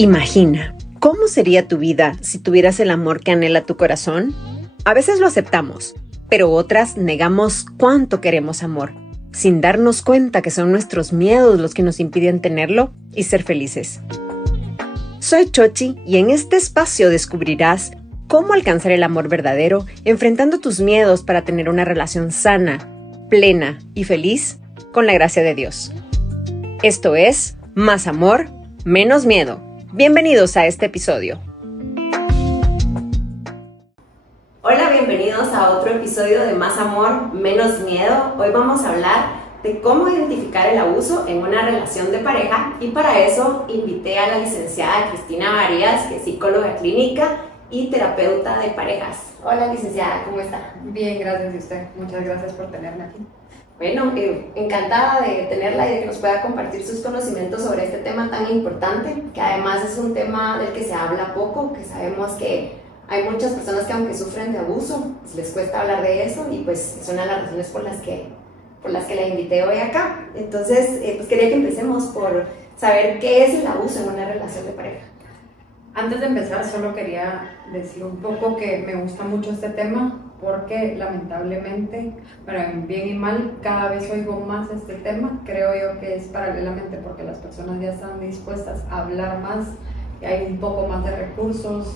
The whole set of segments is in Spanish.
Imagina, ¿cómo sería tu vida si tuvieras el amor que anhela tu corazón? A veces lo aceptamos, pero otras negamos cuánto queremos amor, sin darnos cuenta que son nuestros miedos los que nos impiden tenerlo y ser felices. Soy Chochi y en este espacio descubrirás cómo alcanzar el amor verdadero enfrentando tus miedos para tener una relación sana, plena y feliz con la gracia de Dios. Esto es Más Amor, Menos Miedo. Bienvenidos a este episodio. Hola, bienvenidos a otro episodio de Más Amor, Menos Miedo. Hoy vamos a hablar de cómo identificar el abuso en una relación de pareja y para eso invité a la licenciada Cristina Varías, que es psicóloga clínica y terapeuta de parejas. Hola, licenciada, ¿cómo está? Bien, gracias a usted. Muchas gracias por tenerme aquí. Bueno, encantada de tenerla y de que nos pueda compartir sus conocimientos sobre este tema tan importante, que además es un tema del que se habla poco, que sabemos que hay muchas personas que aunque sufren de abuso, les cuesta hablar de eso y pues es una de las razones por las que la invité hoy acá. Entonces, pues quería que empecemos por saber qué es el abuso en una relación de pareja. Antes de empezar, solo quería decir un poco que me gusta mucho este tema porque lamentablemente, bueno, en bien y mal, cada vez oigo más este tema. Creo yo que es paralelamente porque las personas ya están dispuestas a hablar más y hay un poco más de recursos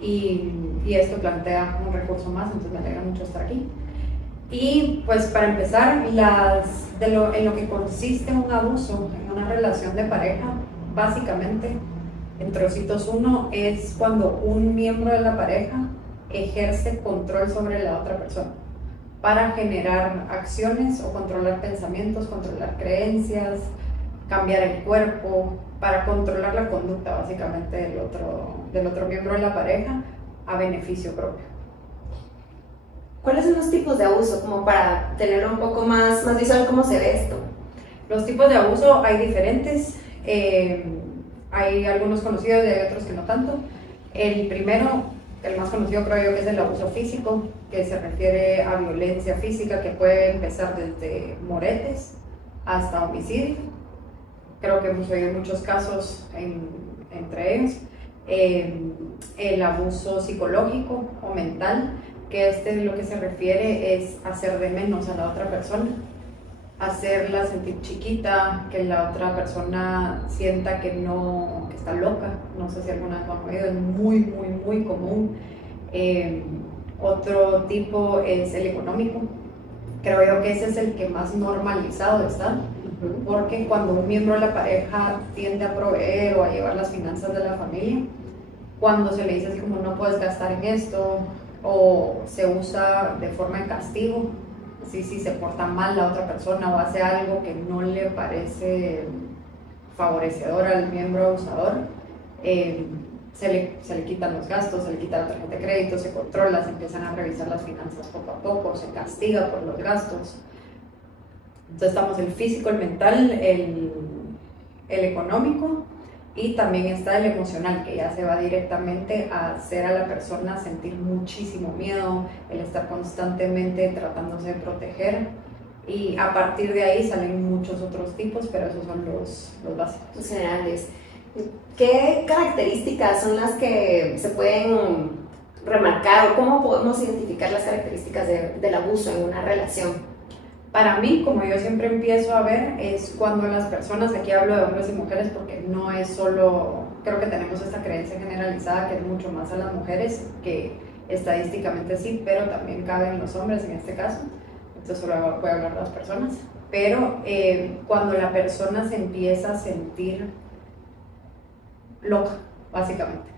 y esto plantea un recurso más, entonces me alegra mucho estar aquí. Y pues para empezar, en lo que consiste un abuso en una relación de pareja, básicamente, en trocitos, uno es cuando un miembro de la pareja ejerce control sobre la otra persona para generar acciones o controlar pensamientos, controlar creencias, cambiar el cuerpo, para controlar la conducta básicamente del otro miembro de la pareja a beneficio propio. ¿Cuáles son los tipos de abuso? Como para tener un poco más visual cómo se ve esto. Los tipos de abuso hay diferentes. Hay algunos conocidos y hay otros que no tanto. El primero, el más conocido creo yo que es el abuso físico, que se refiere a violencia física que puede empezar desde moretes hasta homicidio. Creo que hemos oído muchos casos entre ellos. El abuso psicológico o mental, que lo que se refiere es hacer de menos a la otra persona, hacerla sentir chiquita, que la otra persona sienta que está loca. No sé si alguna vez lo han oído, es muy común. Otro tipo es el económico. Creo yo que ese es el que más normalizado está, porque cuando un miembro de la pareja tiende a proveer o a llevar las finanzas de la familia, cuando se le dice así como no puedes gastar en esto, o se usa de forma de castigo, si se porta mal la otra persona o hace algo que no le parece favorecedor al miembro abusador, se le quitan los gastos, se le quita la tarjeta de crédito, se controla, se empiezan a revisar las finanzas poco a poco, se castiga por los gastos. Entonces estamos el físico, el mental, el económico, y también está el emocional, que ya se va directamente a hacer a la persona sentir muchísimo miedo, el estar constantemente tratándose de proteger, y a partir de ahí salen muchos otros tipos, pero esos son los básicos. Los generales. ¿Qué características son las que se pueden remarcar o cómo podemos identificar las características del abuso en una relación? Para mí, como yo siempre empiezo a ver, es cuando las personas, aquí hablo de hombres y mujeres porque no es solo, creo que tenemos esta creencia generalizada que es mucho más a las mujeres, que estadísticamente sí, pero también caben los hombres en este caso, entonces solo voy a hablar de las personas, pero cuando la persona se empieza a sentir loca, básicamente.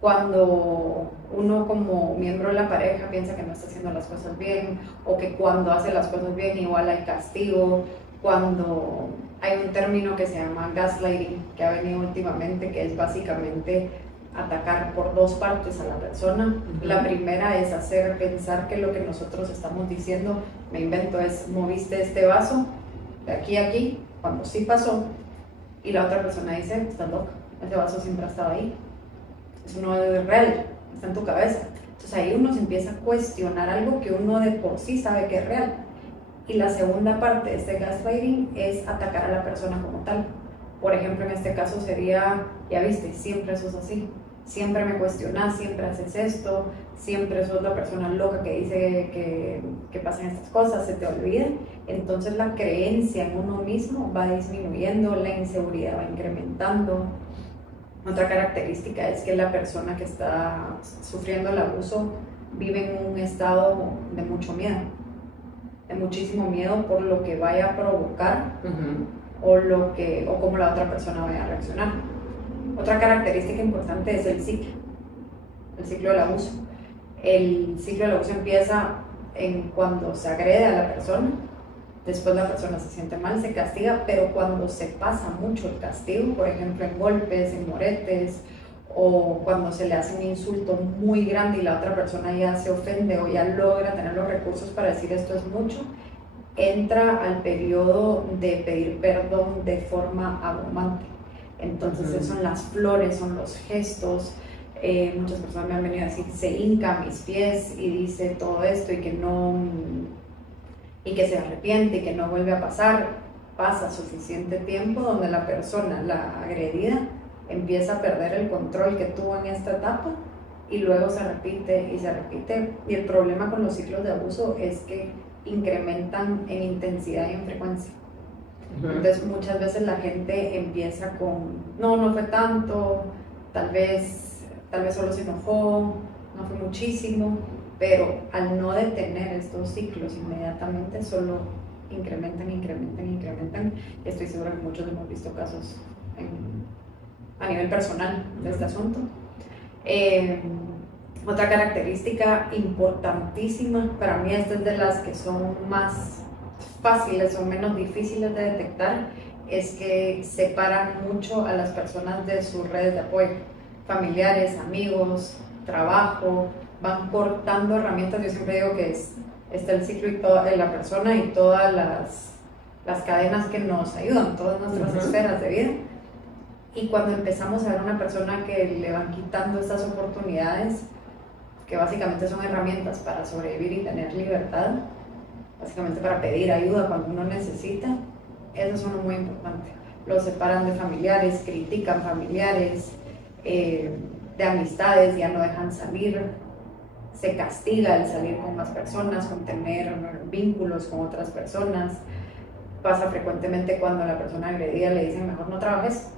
Cuando uno como miembro de la pareja piensa que no está haciendo las cosas bien, o que cuando hace las cosas bien igual hay castigo, cuando hay un término que se llama gaslighting, que ha venido últimamente, que es básicamente atacar por dos partes a la persona. La primera es hacer pensar que lo que nosotros estamos diciendo, me invento, es moviste este vaso de aquí a aquí, cuando sí pasó, y la otra persona dice, estás loca, ese vaso siempre ha estado ahí. Eso no es real, está en tu cabeza. Entonces ahí uno se empieza a cuestionar algo que uno de por sí sabe que es real. Y la segunda parte de este gaslighting es atacar a la persona como tal. Por ejemplo, en este caso sería, ya viste, siempre sos así, siempre me cuestionas, siempre haces esto, siempre sos la persona loca que dice que pasan estas cosas, se te olvida. Entonces la creencia en uno mismo va disminuyendo, la inseguridad va incrementando. Otra característica es que la persona que está sufriendo el abuso vive en un estado de mucho miedo, de muchísimo miedo por lo que vaya a provocar o cómo la otra persona vaya a reaccionar. Otra característica importante es el ciclo del abuso. El ciclo del abuso empieza cuando se agrede a la persona, después la persona se siente mal, se castiga, pero cuando se pasa mucho el castigo, por ejemplo en golpes, en moretes, o cuando se le hace un insulto muy grande y la otra persona ya se ofende o ya logra tener los recursos para decir esto es mucho, entra al periodo de pedir perdón de forma abrumante. Entonces son las flores, son los gestos. Muchas personas me han venido a decir, se hinca a mis pies y dice todo esto y que se arrepiente y que no vuelve a pasar. Pasa suficiente tiempo donde la persona, la agredida, empieza a perder el control que tuvo en esta etapa y luego se repite y se repite. Y el problema con los ciclos de abuso es que incrementan en intensidad y en frecuencia. Entonces muchas veces la gente empieza con no fue tanto, tal vez solo se enojó, no fue muchísimo, pero al no detener estos ciclos inmediatamente solo incrementan. Estoy segura que muchos hemos visto casos a nivel personal de este asunto. Otra característica importantísima, para mí esta es de las que son más fáciles o menos difíciles de detectar, es que separan mucho a las personas de sus redes de apoyo, familiares, amigos, trabajo, van cortando herramientas. Yo siempre digo que está el ciclo y toda la persona y todas las cadenas que nos ayudan, todas nuestras esferas de vida. Y cuando empezamos a ver una persona que le van quitando estas oportunidades, que básicamente son herramientas para sobrevivir y tener libertad, básicamente para pedir ayuda cuando uno necesita, eso es uno muy importante. Los separan de familiares, critican familiares, de amistades, ya no dejan salir, se castiga el salir con más personas, con tener vínculos con otras personas. Pasa frecuentemente cuando a la persona agredida le dicen mejor no trabajes,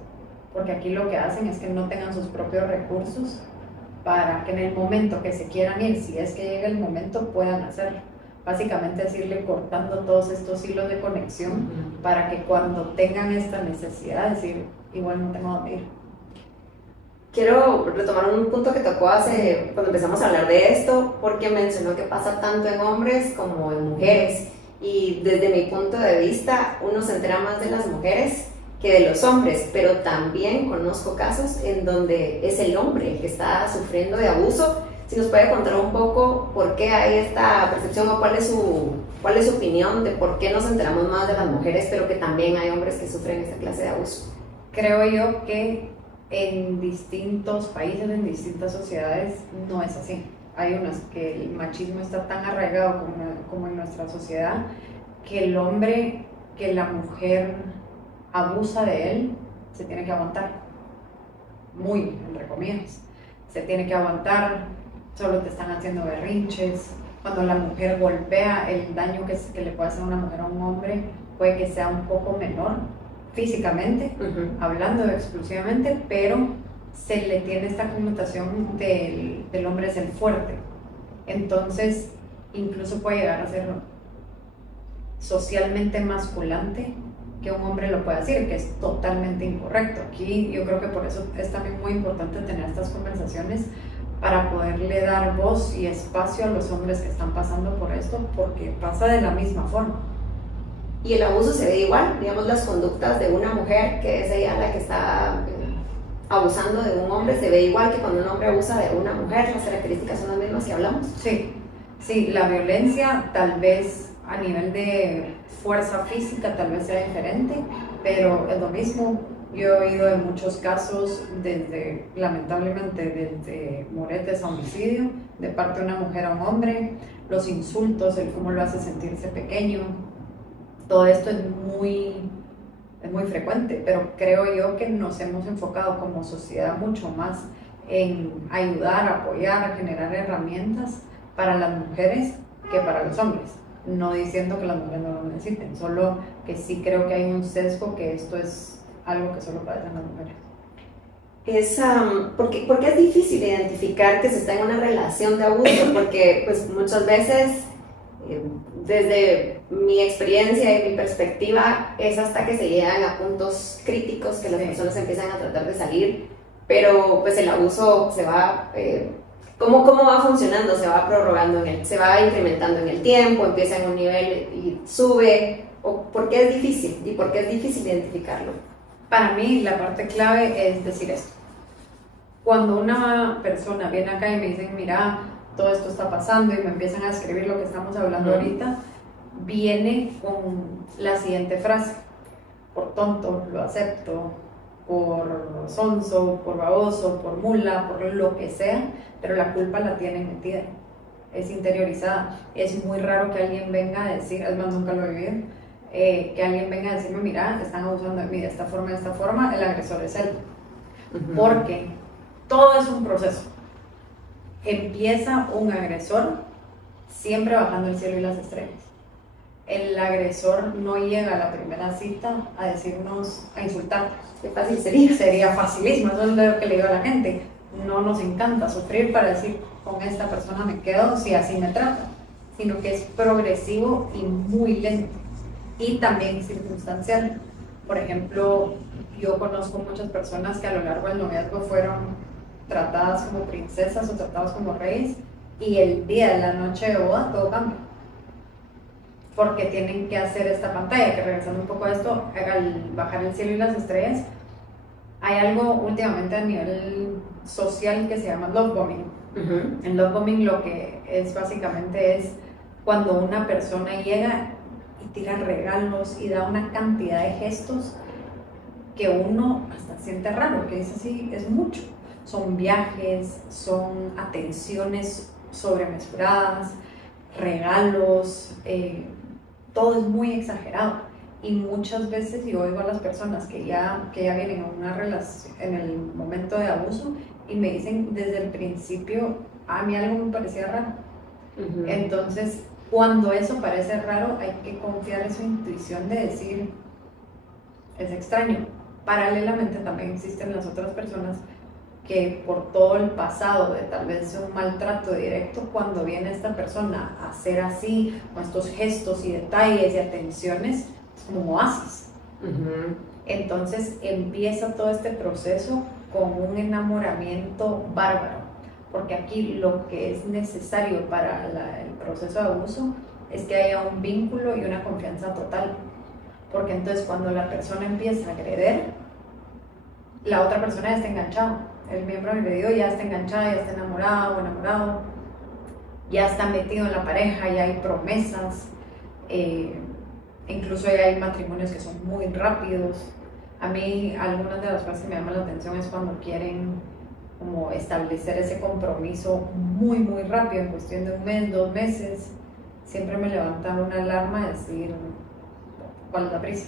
porque aquí lo que hacen es que no tengan sus propios recursos para que en el momento que se quieran ir, si es que llega el momento, puedan hacerlo. Básicamente es irle cortando todos estos hilos de conexión para que cuando tengan esta necesidad, decir, igual no tengo dónde ir. Quiero retomar un punto que tocó cuando empezamos a hablar de esto, porque mencionó que pasa tanto en hombres como en mujeres. Y desde mi punto de vista, uno se entera más de las mujeres que de los hombres, pero también conozco casos en donde es el hombre el que está sufriendo de abuso. Si nos puede contar un poco por qué hay esta percepción o cuál es su opinión de por qué nos enteramos más de las mujeres, pero que también hay hombres que sufren esta clase de abuso. Creo yo que en distintos países, en distintas sociedades, no es así. Hay unas que el machismo está tan arraigado como en nuestra sociedad, que el hombre, que la mujer abusa de él, se tiene que aguantar. Muy, entre comillas. Se tiene que aguantar, solo te están haciendo berrinches. Cuando la mujer golpea, el daño que le puede hacer una mujer a un hombre puede que sea un poco menor físicamente, hablando exclusivamente, pero se le tiene esta connotación del hombre es el fuerte. Entonces, incluso puede llegar a ser socialmente masculante que un hombre lo pueda decir, que es totalmente incorrecto. Aquí yo creo que por eso es también muy importante tener estas conversaciones para poderle dar voz y espacio a los hombres que están pasando por esto, porque pasa de la misma forma. Y el abuso se ve igual, digamos, las conductas de una mujer, que es ella la que está abusando de un hombre, se ve igual que cuando un hombre abusa de una mujer, las características son las mismas que hablamos. Sí, la violencia tal vez a nivel de fuerza física tal vez sea diferente, pero es lo mismo. Yo he oído de muchos casos, lamentablemente desde moretes a homicidio, de parte de una mujer a un hombre, los insultos, el cómo lo hace sentirse pequeño. Todo esto es es muy frecuente, pero creo yo que nos hemos enfocado como sociedad mucho más en ayudar, apoyar, generar herramientas para las mujeres que para los hombres. No diciendo que las mujeres no lo necesiten, solo que sí creo que hay un sesgo que esto es algo que solo padecen las mujeres. Porque es difícil identificar que se está en una relación de abuso, porque pues muchas veces, desde mi experiencia y mi perspectiva, es hasta que se llegan a puntos críticos que las personas empiezan a tratar de salir, pero pues el abuso se va, ¿cómo va funcionando? Se va prorrogando, se va incrementando en el tiempo, empieza en un nivel y sube, o ¿por qué es difícil? ¿Y por qué es difícil identificarlo? Para mí la parte clave es decir esto. Cuando una persona viene acá y me dice, mira, todo esto está pasando y me empiezan a escribir lo que estamos hablando ahorita, viene con la siguiente frase: por tonto, lo acepto, por sonso, por baboso, por mula, por lo que sea, pero la culpa la tiene metida, es interiorizada. Es muy raro que alguien venga a decir, es más, nunca lo he vivido, que alguien venga a decirme, mira, están abusando de mí de esta forma, el agresor es él. Porque todo es un proceso. Empieza un agresor siempre bajando el cielo y las estrellas. El agresor no llega a la primera cita a decirnos, a insultarnos. Qué fácil sería. Sería facilísimo, eso es lo que le digo a la gente. No nos encanta sufrir para decir, con esta persona me quedo si así me trata, sino que es progresivo y muy lento. Y también circunstancial. Por ejemplo, yo conozco muchas personas que a lo largo del noviazgo fueron tratadas como princesas o tratadas como reyes, y el día de la noche de boda todo cambia. Porque tienen que hacer esta pantalla, que regresando un poco a esto, al bajar el cielo y las estrellas, hay algo últimamente a nivel social que se llama love bombing. En love bombing lo que es básicamente es cuando una persona llega y tira regalos y da una cantidad de gestos que uno hasta siente raro, que dice así, es mucho. Son viajes, son atenciones sobremesuradas, regalos, todo es muy exagerado. Y muchas veces yo oigo a las personas que ya vienen a una relación, en el momento de abuso, y me dicen desde el principio, a mí algo me parecía raro. Entonces, cuando eso parece raro, hay que confiar en su intuición de decir, es extraño. Paralelamente también existen las otras personas que por todo el pasado de tal vez un maltrato directo, cuando viene esta persona a hacer así, con estos gestos y detalles y atenciones, es como un oasis. Entonces empieza todo este proceso con un enamoramiento bárbaro, porque aquí lo que es necesario para el proceso de abuso es que haya un vínculo y una confianza total, porque entonces cuando la persona empieza a agreder, la otra persona ya está enganchada. El miembro agredido ya está enganchado, ya está enamorado o enamorado, ya está metido en la pareja, ya hay promesas, incluso ya hay matrimonios que son muy rápidos. A mí algunas de las cosas que me llaman la atención es cuando quieren como establecer ese compromiso muy muy rápido, en cuestión de un mes, 2 meses. Siempre me levanta una alarma de decir, ¿cuál es la prisa?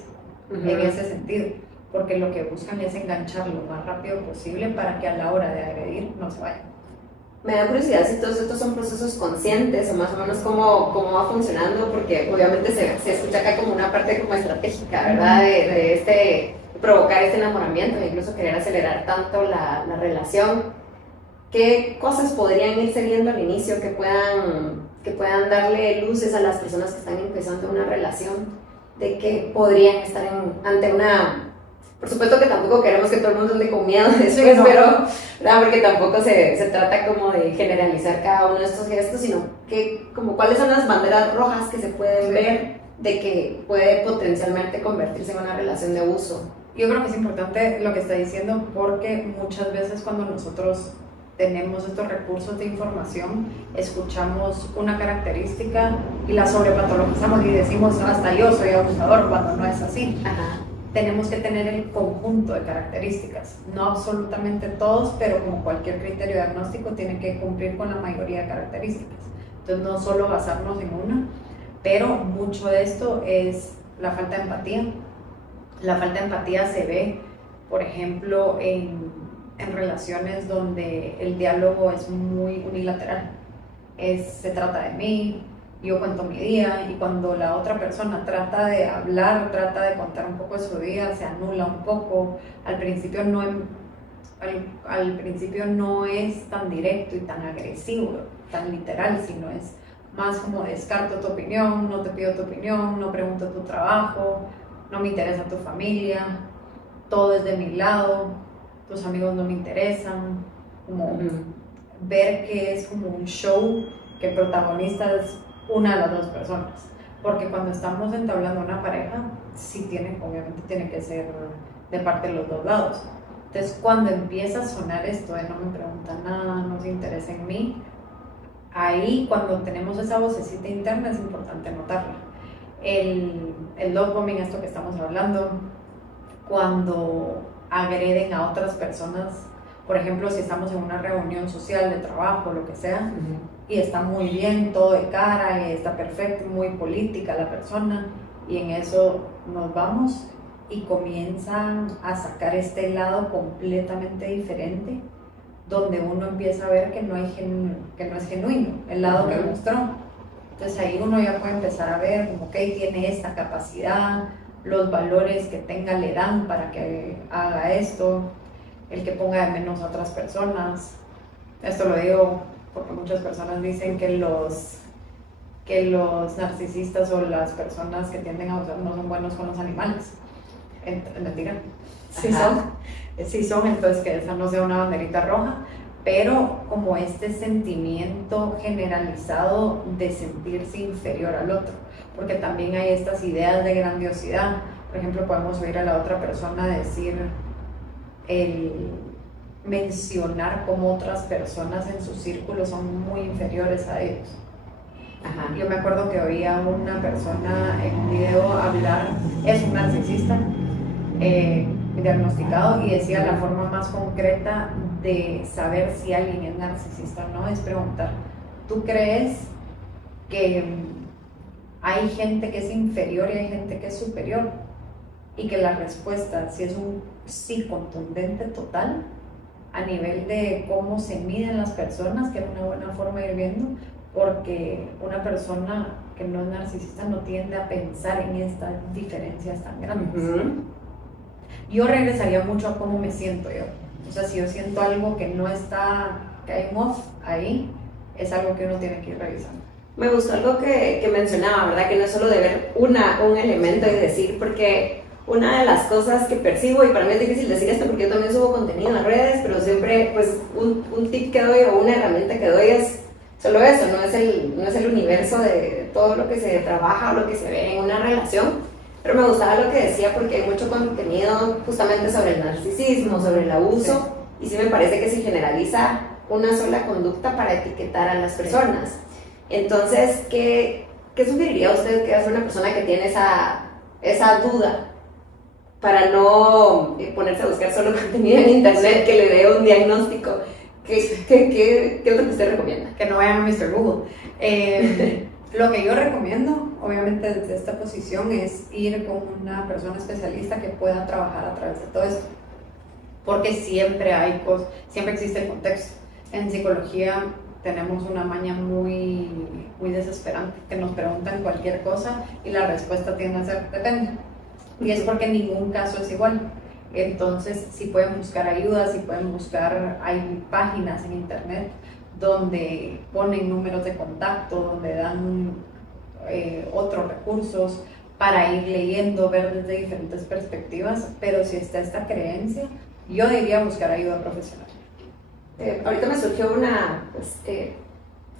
En ese sentido, porque lo que buscan es enganchar lo más rápido posible para que a la hora de agredir no se vayan. Me da curiosidad si todos estos son procesos conscientes o más o menos cómo va funcionando, porque obviamente se escucha acá como una parte como estratégica, ¿verdad? De provocar este enamoramiento e incluso querer acelerar tanto la relación. ¿Qué cosas podrían irse viendo al inicio que puedan darle luces a las personas que están empezando una relación de que podrían estar ante una... Por supuesto que tampoco queremos que todo el mundo ande con miedo después, sí, no. Pero ¿verdad? Porque tampoco se trata como de generalizar cada uno de estos gestos, sino que como cuáles son las banderas rojas que se pueden ver de que puede potencialmente convertirse en una relación de abuso. Yo creo que es importante lo que está diciendo, porque muchas veces cuando nosotros tenemos estos recursos de información, escuchamos una característica y la sobrepatologizamos y decimos hasta yo soy abusador, cuando no es así. Tenemos que tener el conjunto de características, no absolutamente todos, pero como cualquier criterio diagnóstico tiene que cumplir con la mayoría de características. Entonces no solo basarnos en una, pero mucho de esto es la falta de empatía, La falta de empatía se ve, por ejemplo, en relaciones donde el diálogo es muy unilateral. Se trata de mí, yo cuento mi día, y cuando la otra persona trata de hablar, trata de contar un poco de su día, se anula un poco. Al principio no es tan directo y tan agresivo, tan literal, sino es más como descarto tu opinión, no te pido tu opinión, no pregunto tu trabajo, no me interesa tu familia, todo es de mi lado, tus amigos no me interesan, como ver que es como un show, que el protagonista es una de las dos personas, porque cuando estamos entablando una pareja, obviamente tiene que ser de parte de los dos lados. Entonces, cuando empieza a sonar esto de no me pregunta nada, no se interesa en mí, ahí cuando tenemos esa vocecita interna es importante notarla. El love bombing, esto que estamos hablando, cuando agreden a otras personas, por ejemplo, si estamos en una reunión social de trabajo, lo que sea, y está muy bien, todo de cara, y está perfecto, muy política la persona, y en eso nos vamos y comienzan a sacar este lado completamente diferente, donde uno empieza a ver que no es genuino, el lado que mostró. Entonces ahí uno ya puede empezar a ver como que tiene esta capacidad, los valores que tenga le dan para que haga esto, el que ponga de menos a otras personas. Esto lo digo porque muchas personas dicen que los narcisistas o las personas que tienden a usar no son buenos con los animales. Mentira, sí son, entonces que esa no sea una banderita roja, pero como este sentimiento generalizado de sentirse inferior al otro, porque también hay estas ideas de grandiosidad. Por ejemplo, podemos oír a la otra persona decir, mencionar cómo otras personas en su círculo son muy inferiores a ellos. Yo me acuerdo que oía a una persona en un video hablar, es un narcisista diagnosticado, y decía la forma más concreta de saber si alguien es narcisista o no es preguntar, ¿tú crees que hay gente que es inferior y hay gente que es superior? Y que la respuesta, si es un sí contundente total, a nivel de cómo se miden las personas, que es una buena forma de ir viendo, porque una persona que no es narcisista no tiende a pensar en estas diferencias tan grandes. Yo regresaría mucho a cómo me siento yo. O sea, si yo siento algo que no está, que hay un off ahí, es algo que uno tiene que ir revisando. Me gustó algo que mencionaba, ¿verdad? Que no es solo de ver un elemento y decir, porque una de las cosas que percibo, y para mí es difícil decir esto porque yo también subo contenido en las redes, pero siempre pues un tip que doy o una herramienta que doy es solo eso, no es el universo de todo lo que se trabaja o lo que se ve en una relación. Pero me gustaba lo que decía porque hay mucho contenido justamente sobre el narcisismo, sobre el abuso, y sí me parece que se generaliza una sola conducta para etiquetar a las personas. Entonces, ¿qué sugeriría usted que hace una persona que tiene esa duda para no ponerse a buscar solo contenido en internet que le dé un diagnóstico? ¿Qué es lo que usted recomienda? Que no vayan a Mr. Google. Lo que yo recomiendo, obviamente desde esta posición, es ir con una persona especialista que pueda trabajar a través de todo esto, porque siempre existe el contexto. En psicología tenemos una maña muy, muy desesperante, que nos preguntan cualquier cosa y la respuesta tiende a ser depende, y es porque ningún caso es igual. Entonces, si pueden buscar ayuda, hay páginas en internet donde ponen números de contacto, donde dan otros recursos para ir leyendo, ver desde diferentes perspectivas, pero si está esta creencia, yo diría buscar ayuda profesional. Ahorita me surgió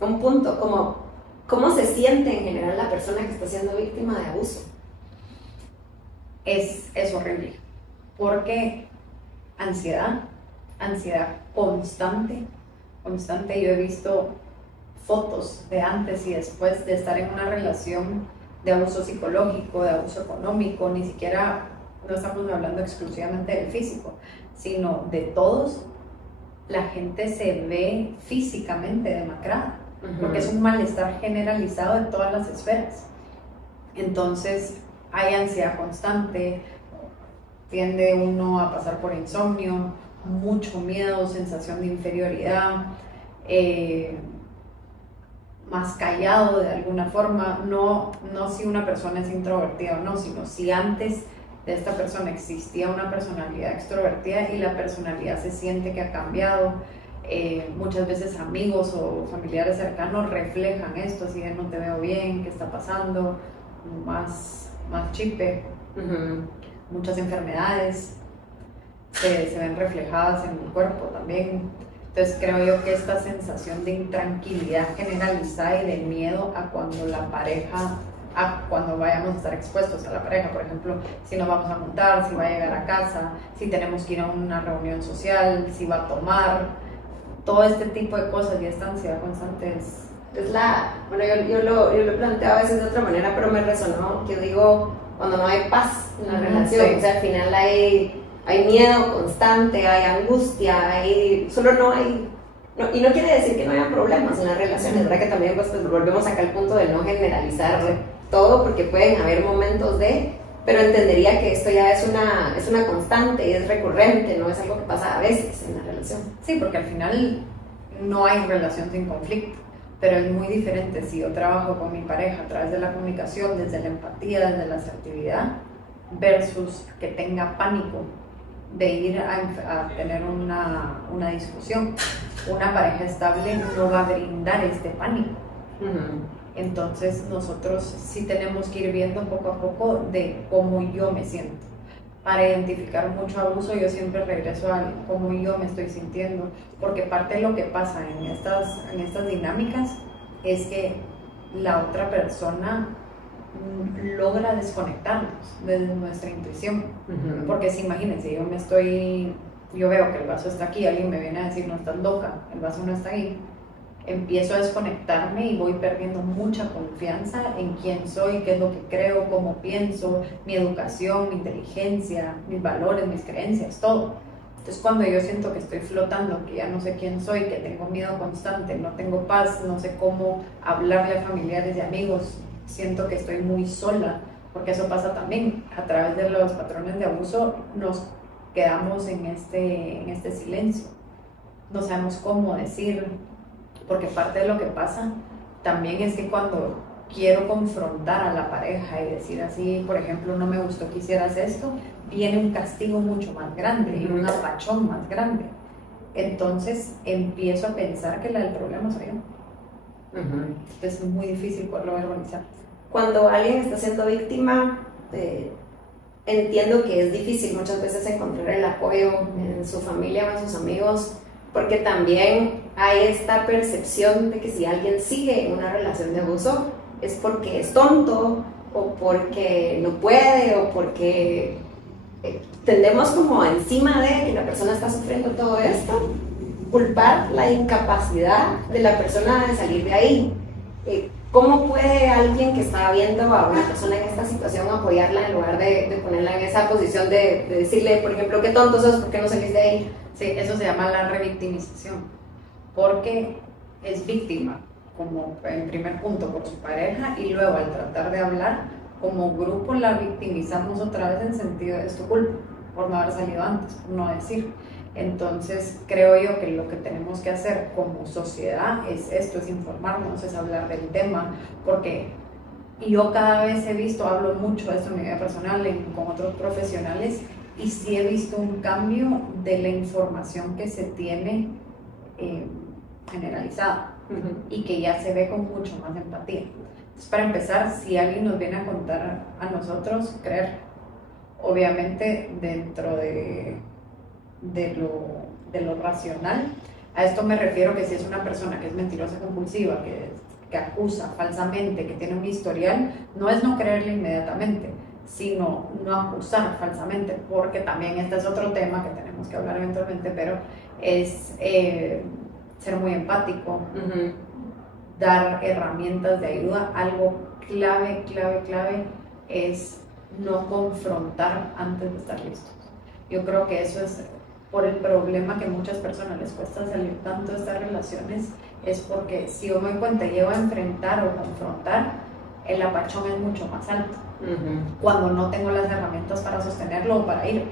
un punto, ¿cómo se siente en general la persona que está siendo víctima de abuso? Es horrible, porque ansiedad constante. Yo he visto fotos de antes y después de estar en una relación de abuso psicológico, de abuso económico, no estamos hablando exclusivamente del físico, sino de todos. La gente se ve físicamente demacrada, porque es un malestar generalizado en todas las esferas. Entonces hay ansiedad constante, tiende uno a pasar por insomnio, mucho miedo, sensación de inferioridad, más callado de alguna forma, no si una persona es introvertida o no, sino si antes de esta persona existía una personalidad extrovertida y la personalidad se siente que ha cambiado. Muchas veces amigos o familiares cercanos reflejan esto, así de no te veo bien, ¿qué está pasando? Más chipe. Muchas enfermedades se ven reflejadas en el cuerpo también. Entonces creo yo que esta sensación de intranquilidad generalizada y de miedo a cuando la pareja, cuando vayamos a estar expuestos a la pareja, por ejemplo, si nos vamos a montar, si va a llegar a casa, si tenemos que ir a una reunión social, si va a tomar, todo este tipo de cosas y esta ansiedad constante es bueno, yo lo planteo a veces de otra manera, pero me resonó, que digo, cuando no hay paz en la relación, sí. O sea, al final hay miedo constante, hay angustia, solo no hay, y no quiere decir que no haya problemas en las relaciones, ¿verdad? Que también pues volvemos acá al punto de no generalizar todo, porque pueden haber momentos pero entendería que esto ya es una constante y es recurrente, no es algo que pasa a veces en la relación. Sí, porque al final no hay relación sin conflicto, pero es muy diferente si yo trabajo con mi pareja a través de la comunicación, desde la empatía, desde la asertividad, versus que tenga pánico de ir a tener una discusión. Una pareja estable no va a brindar este pánico. Entonces nosotros sí tenemos que ir viendo poco a poco de cómo yo me siento. Para identificar mucho abuso yo siempre regreso a cómo yo me estoy sintiendo, porque parte de lo que pasa en estas dinámicas es que la otra persona logra desconectarnos de nuestra intuición. Porque si imagínense, yo veo que el vaso está aquí, alguien me viene a decir no estás loca, el vaso no está ahí, empiezo a desconectarme y voy perdiendo mucha confianza en quién soy, qué es lo que creo, cómo pienso, mi educación, mi inteligencia, mis valores, mis creencias, todo. Entonces cuando yo siento que estoy flotando, que ya no sé quién soy, que tengo miedo constante, no tengo paz, no sé cómo hablarle a familiares y amigos, siento que estoy muy sola, porque eso pasa también, a través de los patrones de abuso nos quedamos en este silencio, no sabemos cómo decir, porque parte de lo que pasa también es que cuando quiero confrontar a la pareja y decir así, por ejemplo, no me gustó que hicieras esto, viene un castigo mucho más grande y un apachón más grande. Entonces empiezo a pensar que la del problema soy yo. Entonces es muy difícil poderlo verbalizar. Cuando alguien está siendo víctima, entiendo que es difícil muchas veces encontrar el apoyo en su familia o en sus amigos, porque también hay esta percepción de que si alguien sigue en una relación de abuso es porque es tonto o porque no puede o porque tendemos como encima de que la persona está sufriendo todo esto, culpar la incapacidad de la persona de salir de ahí. ¿Cómo puede alguien que está viendo a una persona en esta situación apoyarla en lugar de ponerla en esa posición de decirle, por ejemplo, qué tonto sos, por qué no salís de ahí? Sí, eso se llama la revictimización, porque es víctima, como en primer punto por su pareja, y luego al tratar de hablar, como grupo la victimizamos otra vez en sentido de es tu culpa, por no haber salido antes, por no decir. Entonces creo yo que lo que tenemos que hacer como sociedad es esto, es informarnos, es hablar del tema, porque yo cada vez hablo mucho de esto en mi vida personal, con otros profesionales, y sí he visto un cambio de la información que se tiene generalizada y que ya se ve con mucho más empatía. Entonces, para empezar, si alguien nos viene a contar a nosotros, creer, obviamente dentro de lo racional. A esto me refiero que si es una persona que es mentirosa compulsiva, que acusa falsamente, que tiene un historial, no es no creerle inmediatamente, sino no acusar falsamente, porque también este es otro tema que tenemos que hablar eventualmente, pero es ser muy empático, dar herramientas de ayuda. Algo clave es no confrontar antes de estar listos. Yo creo que eso es por el problema que a muchas personas les cuesta salir tanto de estas relaciones, es porque si yo me doy cuenta, llego a enfrentar o confrontar, el apachón es mucho más alto. cuando no tengo las herramientas para sostenerlo o para irme.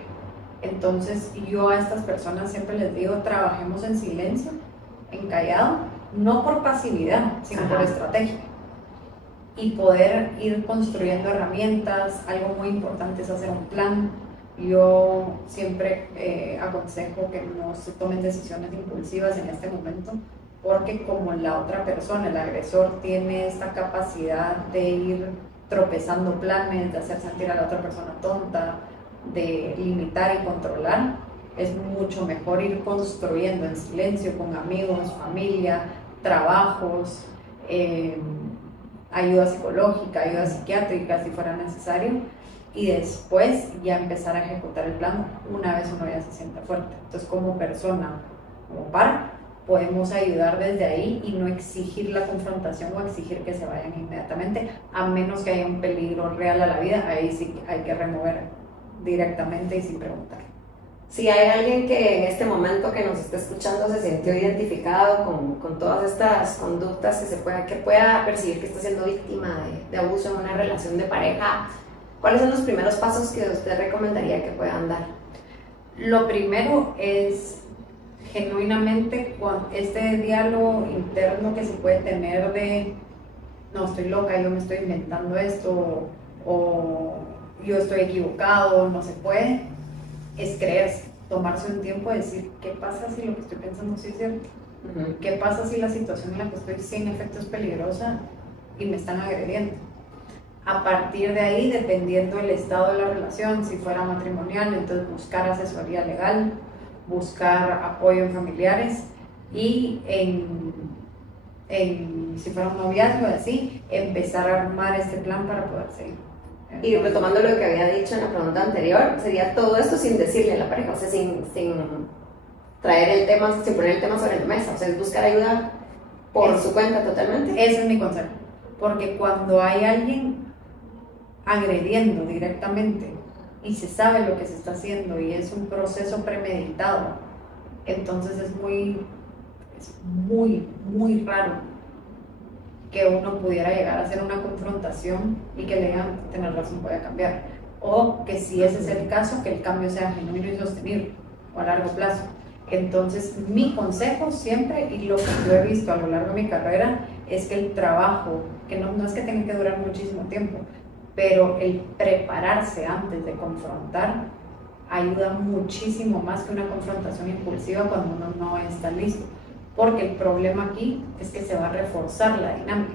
Entonces yo a estas personas siempre les digo, trabajemos en silencio, en callado, no por pasividad, sino por estrategia. Y poder ir construyendo herramientas. Algo muy importante es hacer un plan. Yo siempre aconsejo que no se tomen decisiones impulsivas en este momento, porque como la otra persona, el agresor, tiene esta capacidad de ir tropezando planes, de hacer sentir a la otra persona tonta, de limitar y controlar, es mucho mejor ir construyendo en silencio con amigos, familia, trabajos, ayuda psicológica, ayuda psiquiátrica si fuera necesario, y después ya empezar a ejecutar el plan una vez uno ya se sienta fuerte. Entonces, como persona, como par, podemos ayudar desde ahí y no exigir la confrontación o exigir que se vayan inmediatamente, a menos que haya un peligro real a la vida. Ahí sí hay que remover directamente y sin preguntar. Si hay alguien que en este momento que nos está escuchando se sintió identificado con todas estas conductas, que pueda percibir que está siendo víctima de abuso en una relación de pareja, ¿cuáles son los primeros pasos que usted recomendaría que puedan dar? Lo primero es genuinamente este diálogo interno que se puede tener de no, estoy loca, yo me estoy inventando esto, o yo estoy equivocado, no se puede, es creerse, tomarse un tiempo de decir, ¿qué pasa si lo que estoy pensando sí es cierto? ¿Qué pasa si la situación en la que estoy sin efecto es peligrosa y me están agrediendo? A partir de ahí, dependiendo del estado de la relación, si fuera matrimonial, entonces buscar asesoría legal, buscar apoyo en familiares, y si fuera un noviazgo así, empezar a armar este plan para poder seguir. Y retomando lo que había dicho en la pregunta anterior, sería todo esto sin decirle a la pareja, o sea, sin traer el tema, sin poner el tema sobre la mesa, o sea, es buscar ayuda por su cuenta totalmente. Ese es mi consejo, porque cuando hay alguien agrediendo directamente y se sabe lo que se está haciendo y es un proceso premeditado, entonces es muy raro que uno pudiera llegar a hacer una confrontación y que le digan, tener razón, voy a cambiar, o que si ese es el caso, que el cambio sea genuino y sostenible o a largo plazo. Entonces mi consejo siempre, y lo que yo he visto a lo largo de mi carrera, es que el trabajo, que no es que tenga que durar muchísimo tiempo, pero el prepararse antes de confrontar ayuda muchísimo más que una confrontación impulsiva cuando uno no está listo, porque el problema aquí es que se va a reforzar la dinámica.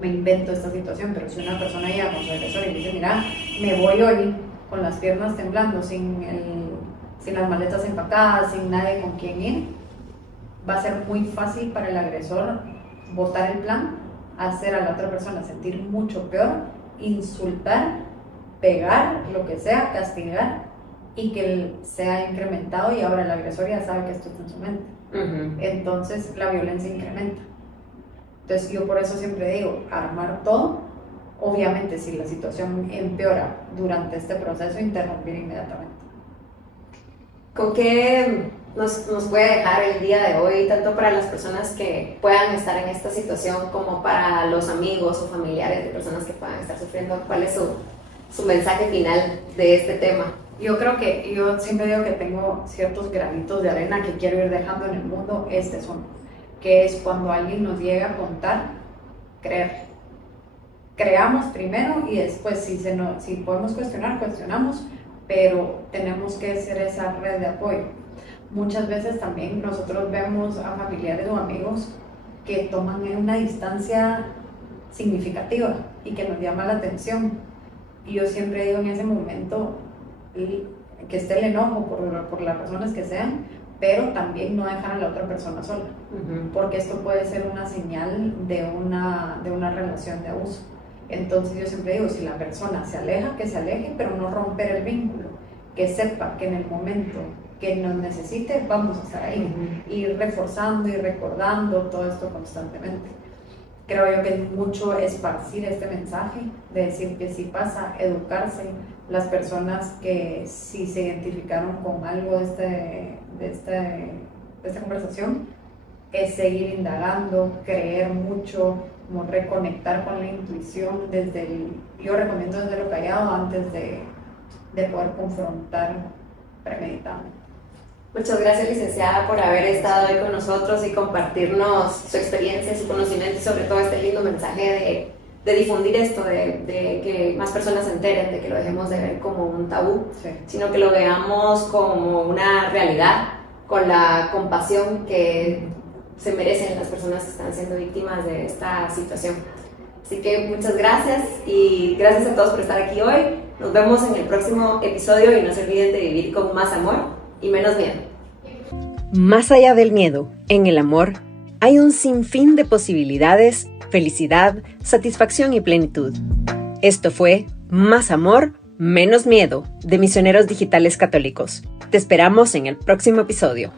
Me invento esta situación, pero si una persona llega con su agresor y dice, mira, me voy hoy con las piernas temblando, sin las maletas empacadas, sin nadie con quien ir, va a ser muy fácil para el agresor botar el plan, hacer a la otra persona sentir mucho peor, insultar, pegar, lo que sea, castigar, y que él sea incrementado, y ahora el agresor ya sabe que esto está en su mente. Entonces la violencia incrementa. Entonces yo por eso siempre digo, armar todo. Obviamente si la situación empeora durante este proceso, interrumpir inmediatamente. ¿Con qué nos puede dejar el día de hoy, tanto para las personas que puedan estar en esta situación como para los amigos o familiares de personas que puedan estar sufriendo? ¿Cuál es su mensaje final de este tema? Yo creo que, yo siempre digo que tengo ciertos granitos de arena que quiero ir dejando en el mundo. Este es uno, que es cuando alguien nos llega a contar, creer. Creamos primero y después si podemos cuestionar, cuestionamos, pero tenemos que ser esa red de apoyo. Muchas veces también nosotros vemos a familiares o amigos que toman una distancia significativa y que nos llama la atención. Y yo siempre digo en ese momento que esté el enojo por las razones que sean, pero también no dejar a la otra persona sola, porque esto puede ser una señal de una relación de abuso. Entonces yo siempre digo, si la persona se aleja, que se aleje, pero no romper el vínculo, que sepa que en el momento que nos necesite vamos a estar ahí, ir reforzando y recordando todo esto constantemente. Creo yo que es mucho esparcir este mensaje, de decir que si pasa, educarse. Las personas que sí se identificaron con algo de esta conversación, es seguir indagando, creer mucho, como reconectar con la intuición yo recomiendo desde lo callado antes de poder confrontar premeditadamente. Muchas gracias, licenciada, por haber estado hoy con nosotros y compartirnos su experiencia, su conocimiento y sobre todo este lindo mensaje de difundir esto, de que más personas se enteren, de que lo dejemos de ver como un tabú, sí, sino que lo veamos como una realidad, con la compasión que se merecen las personas que están siendo víctimas de esta situación. Así que muchas gracias y gracias a todos por estar aquí hoy. Nos vemos en el próximo episodio y no se olviden de vivir con más amor y menos miedo. Más allá del miedo, en el amor, hay un sinfín de posibilidades, felicidad, satisfacción y plenitud. Esto fue Más Amor, Menos Miedo, de Misioneros Digitales Católicos. Te esperamos en el próximo episodio.